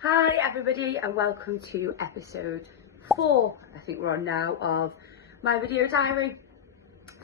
Hi everybody and welcome to episode 4, I think we're on now, of my video diary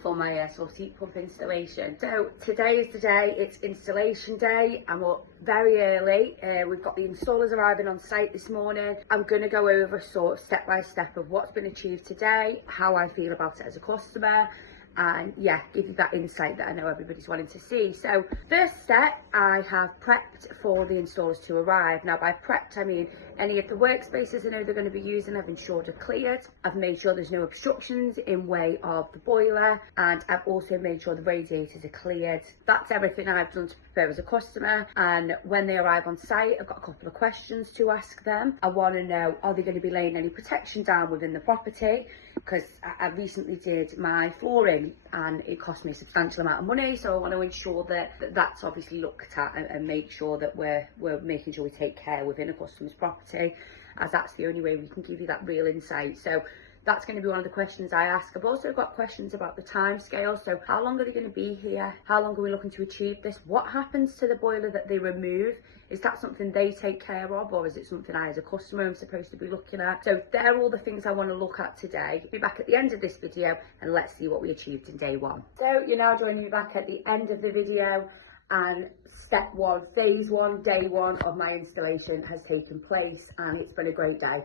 for my air source heat pump installation. So today is the day, it's installation day. I'm up very early. We've got the installers arriving on site this morning. I'm going to go over sort of step by step of what's been achieved today, how I feel about it as a customer, and yeah, give you that insight that I know everybody's wanting to see. So first step, I have prepped for the installers to arrive. Now by prepped I mean any of the workspaces I know they're going to be using I've ensured are cleared. I've made sure there's no obstructions in way of the boiler, and I've also made sure the radiators are cleared. That's everything I've done to prepare as a customer, and when they arrive on site I've got a couple of questions to ask them. I want to know, are they going to be laying any protection down within the property? Because I recently did my flooring and it cost me a substantial amount of money, so I want to ensure that that's obviously looked at and make sure that we're making sure we take care within a customer's property, as that's the only way we can give you that real insight. So that's going to be one of the questions I ask. I've also got questions about the time scale. So how long are they going to be here? How long are we looking to achieve this? What happens to the boiler that they remove? Is that something they take care of, or is it something I as a customer am supposed to be looking at? So they're all the things I want to look at today. Be back at the end of this video and let's see what we achieved in day 1. So you're now joining me back at the end of the video, and step 1, phase 1, day 1 of my installation has taken place, and it's been a great day.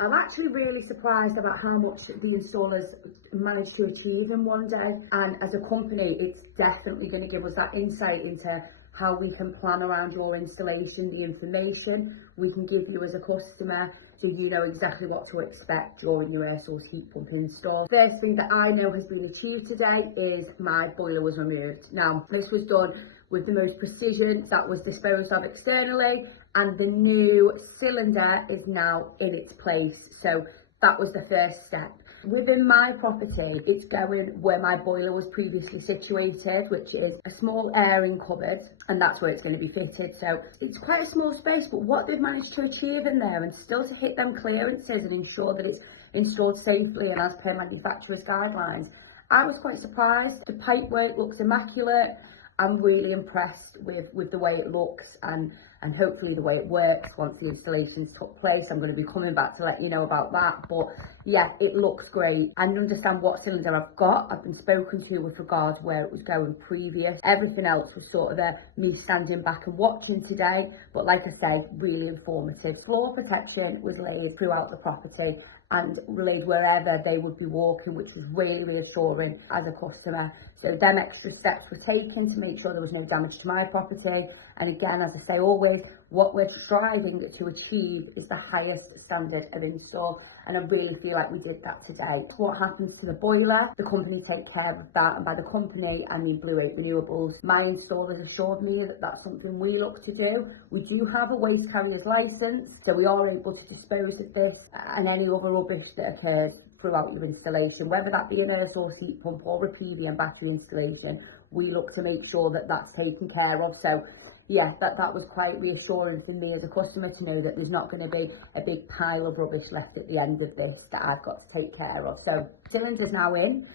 I'm actually really surprised about how much the installers managed to achieve in one day, and as a company it's definitely going to give us that insight into how we can plan around your installation, the information we can give you as a customer, so you know exactly what to expect during your air source heat pump install. First thing that I know has been achieved today is my boiler was removed. Now this was done with the most precision, that was disposed of externally, and the new cylinder is now in its place. So that was the first step. Within my property, it's going where my boiler was previously situated, which is a small airing cupboard, and that's where it's going to be fitted. So it's quite a small space, but what they've managed to achieve in there, and still to hit them clearances and ensure that it's installed safely and as per manufacturer's guidelines, I was quite surprised. The pipe work looks immaculate. I'm really impressed with the way it looks and hopefully the way it works once the installations took place. I'm going to be coming back to let you know about that, but yeah, it looks great. I understand what cylinder I've got. I've been spoken to with regards where it was going previous. Everything else was sort of me standing back and watching today, but like I said, really informative. Floor protection was laid throughout the property and laid wherever they would be walking, which was really reassuring as a customer. So them extra steps were taken to make sure there was no damage to my property. And again, as I say always, what we're striving to achieve is the highest standard of install, and I really feel like we did that today. What happens to the boiler? The company take care of that, and by the company I mean Blue Ape Renewables. My installers assured me that that's something we look to do. We do have a waste carrier's licence, so we are able to dispose of this and any other rubbish that occurs throughout your installation, whether that be an air source heat pump or a PV and battery installation. We look to make sure that that's taken care of. So yeah, that was quite reassuring for me as a customer to know that there's not going to be a big pile of rubbish left at the end of this that I've got to take care of. So cylinder's now in,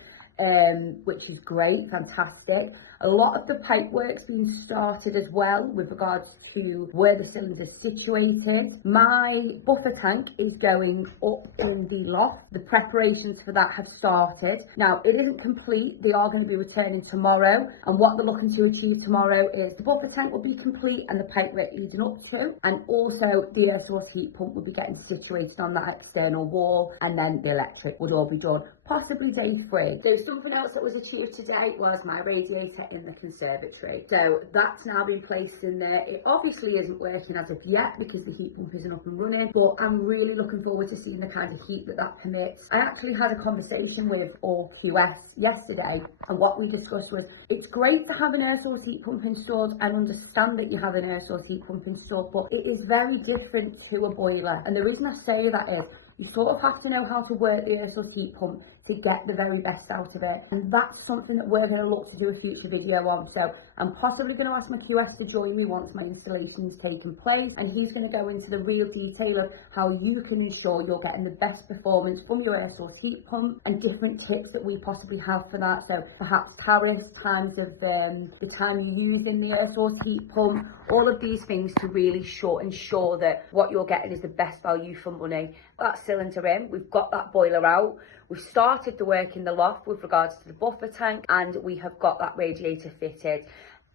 which is great, fantastic. A lot of the pipe work's been started as well with regards to where the cylinder's situated. My buffer tank is going up in the loft. The preparations for that have started. Now, it isn't complete. They are going to be returning tomorrow, and what they're looking to achieve tomorrow is the buffer tank will be complete and the pipe work leading up to, and also the air source heat pump will be getting situated on that external wall, and then the electric would all be done possibly day 3. So something else that was achieved today was my radiator in the conservatory. So that's now been placed in there. It obviously isn't working as of yet because the heat pump isn't up and running, but I'm really looking forward to seeing the kind of heat that permits. I actually had a conversation with QS yesterday, and what we discussed was it's great to have an air source heat pump installed and understand that you have an air source heat pump installed, but it is very different to a boiler. And the reason I say that is you sort of have to know how to work the air source heat pump to get the very best out of it. And that's something that we're going to look to do a future video on. So I'm possibly going to ask my QS to join me once my installation's taken place, and he's going to go into the real detail of how you can ensure you're getting the best performance from your air source heat pump, and different tips that we possibly have for that. So perhaps tariffs, times of the time you use in the air source heat pump, all of these things to really ensure that what you're getting is the best value for money. That cylinder in, we've got that boiler out, we've started the work in the loft with regards to the buffer tank, and we have got that radiator fitted.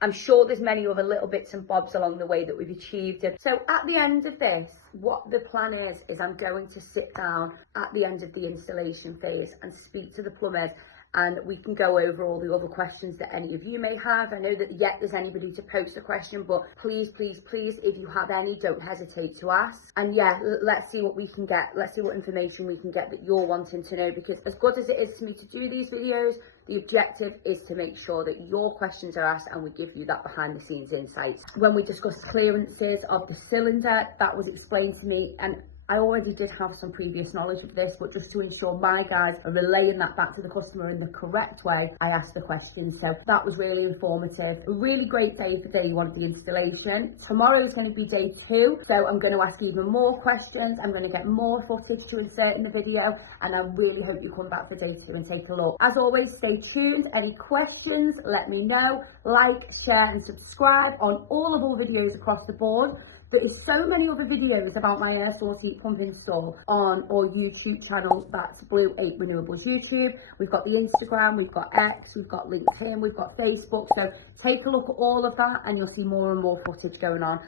I'm sure there's many other little bits and bobs along the way that we've achieved it. So at the end of this, what the plan is I'm going to sit down at the end of the installation phase and speak to the plumbers, and we can go over all the other questions that any of you may have. I know that yet there's anybody to post a question, but please, if you have any, don't hesitate to ask. And yeah, let's see what we can get. Let's see what information we can get that you're wanting to know, because as good as it is for me to do these videos, the objective is to make sure that your questions are asked and we give you that behind the scenes insight. When we discussed clearances of the cylinder, that was explained to me, and I already did have some previous knowledge of this, but just to ensure my guys are relaying that back to the customer in the correct way, I asked the questions. So that was really informative. A really great day for day one of the installation. Tomorrow is going to be day 2, so I'm going to ask even more questions. I'm going to get more footage to insert in the video, and I really hope you come back for day 2 and take a look. As always, stay tuned. Any questions, let me know. Like, share and subscribe on all of our videos across the board. There is so many other videos about my air source heat pump install on our YouTube channel. That's Blue Ape Renewables YouTube. We've got the Instagram, we've got X, we've got LinkedIn, we've got Facebook. So take a look at all of that and you'll see more and more footage going on.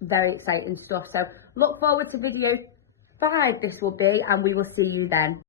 Very exciting stuff. So look forward to video 5 this will be, and we will see you then.